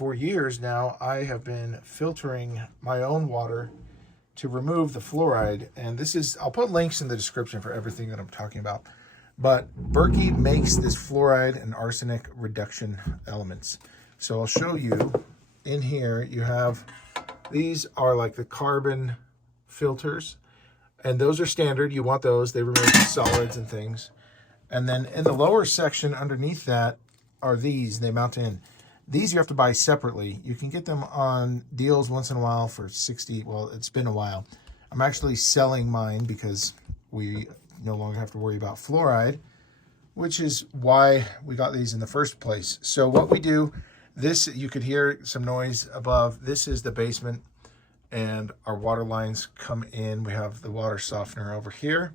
For years now, I have been filtering my own water to remove the fluoride. And this is, I'll put links in the description for everything that I'm talking about. But Berkey makes this fluoride and arsenic reduction elements. So I'll show you in here, you have, these are like the carbon filters. And those are standard. You want those. They remove solids and things. And then in the lower section underneath that are these. They mount in. These you have to buy separately. You can get them on deals once in a while for 60. Well, it's been a while. I'm actually selling mine because we no longer have to worry about fluoride, which is why we got these in the first place. So what we do, this, you could hear some noise above. This is the basement, and our water lines come in. We have the water softener over here.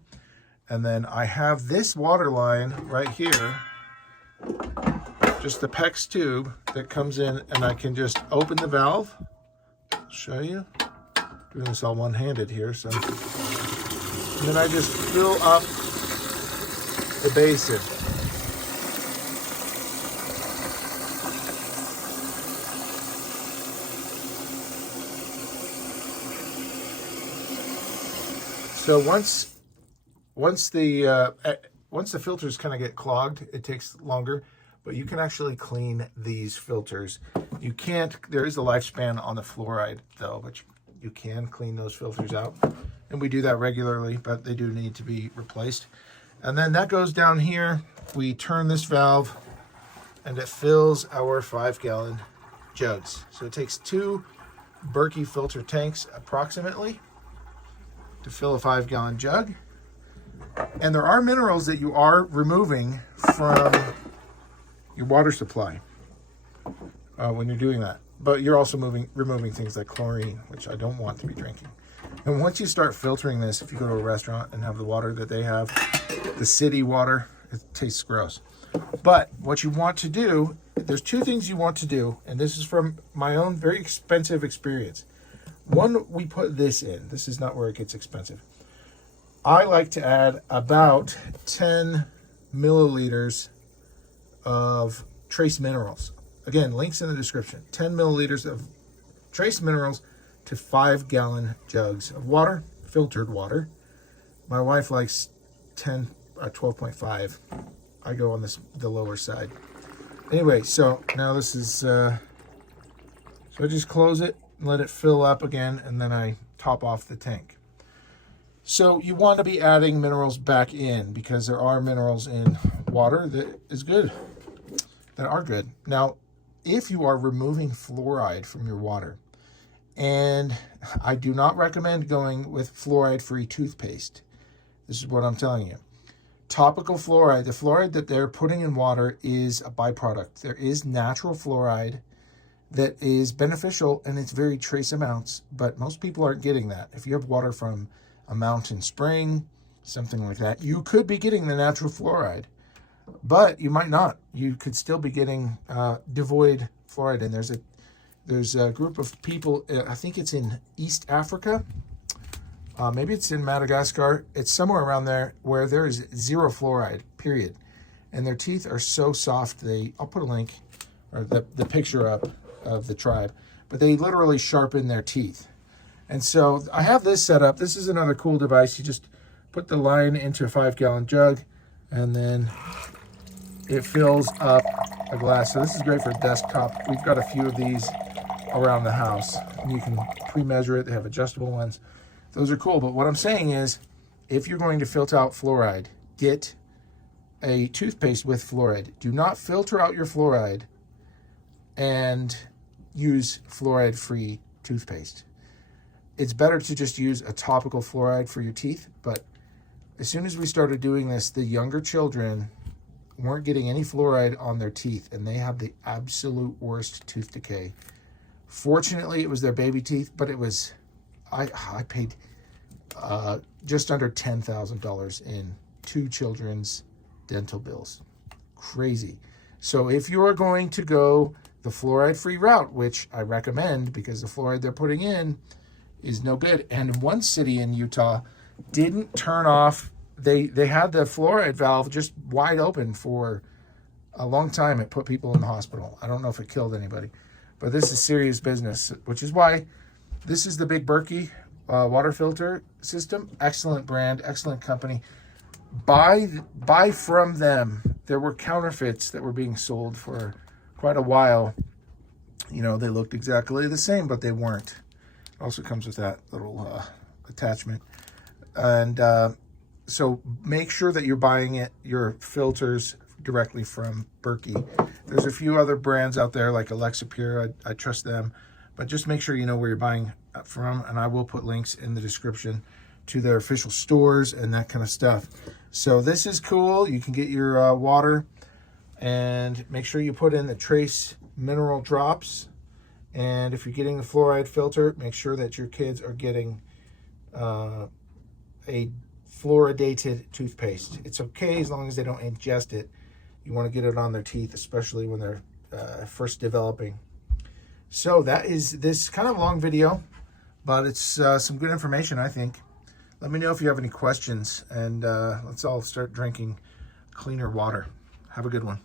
And then I have this water line right here, just the PEX tube that comes in, and I can just open the valve. I'll show you. Doing this all one-handed here, so. And then I just fill up the basin. So once the filters kind of get clogged, it takes longer, but you can actually clean these filters. You can't, there is a lifespan on the fluoride though, but you can clean those filters out. And we do that regularly, but they do need to be replaced. And then that goes down here. We turn this valve and it fills our 5-gallon jugs. So it takes 2 Berkey filter tanks approximately to fill a 5-gallon jug. And there are minerals that you are removing from your water supply when you're doing that. But you're also removing things like chlorine, which I don't want to be drinking. And once you start filtering this, if you go to a restaurant and have the water that they have, the city water, it tastes gross. But what you want to do, there's 2 things you want to do, and this is from my own very expensive experience. One, we put this in. This is not where it gets expensive. I like to add about 10 milliliters of trace minerals. Again, links in the description. 10 milliliters of trace minerals to 5-gallon jugs of water, filtered water. My wife likes 12.5. I go on the lower side. Anyway, so now this is, so I just close it, let it fill up again, and then I top off the tank. So you want to be adding minerals back in because there are minerals in water that is good, that are good. Now, if you are removing fluoride from your water, and I do not recommend going with fluoride-free toothpaste. This is what I'm telling you. Topical fluoride, the fluoride that they're putting in water is a byproduct. There is natural fluoride that is beneficial, and it's very trace amounts, but most people aren't getting that. If you have water from a mountain spring, something like that, you could be getting the natural fluoride, but you might not. You could still be getting devoid fluoride. And there's a group of people, I think it's in East Africa, maybe it's in Madagascar, it's somewhere around there, where there is 0 fluoride, period. And their teeth are so soft, I'll put a link, or the picture up of the tribe, but they literally sharpen their teeth. And so I have this set up. This is another cool device. You just put the line into a 5-gallon jug, and then it fills up a glass. So this is great for a desktop. We've got a few of these around the house, and you can pre-measure it. They have adjustable ones. Those are cool. But what I'm saying is, if you're going to filter out fluoride, get a toothpaste with fluoride. Do not filter out your fluoride and use fluoride-free toothpaste. It's better to just use a topical fluoride for your teeth, but as soon as we started doing this, the younger children weren't getting any fluoride on their teeth, and they had the absolute worst tooth decay. Fortunately, it was their baby teeth, but it was, I paid just under $10,000 in 2 children's dental bills. Crazy. So if you're going to go the fluoride-free route, which I recommend because the fluoride they're putting in is no good. And one city in Utah didn't turn off, they had the fluoride valve just wide open for a long time. It put people in the hospital. I don't know if it killed anybody, But this is serious business, which is why this is the Big Berkey water filter system. Excellent brand, excellent company. Buy from them. There were counterfeits that were being sold for quite a while. You know, they looked exactly the same, but they weren't. It also comes with that little attachment. And so make sure that you're buying your filters directly from Berkey. There's a few other brands out there like Alexa Pure. I trust them, but just make sure you know where you're buying from, and I will put links in the description to their official stores and that kind of stuff. So this is cool. You can get your water, and make sure you put in the trace mineral drops. And if you're getting the fluoride filter, make sure that your kids are getting a fluoridated toothpaste. It's okay as long as they don't ingest it. You want to get it on their teeth, especially when they're first developing. So that is this kind of long video, but it's some good information, I think. Let me know if you have any questions, and let's all start drinking cleaner water. Have a good one.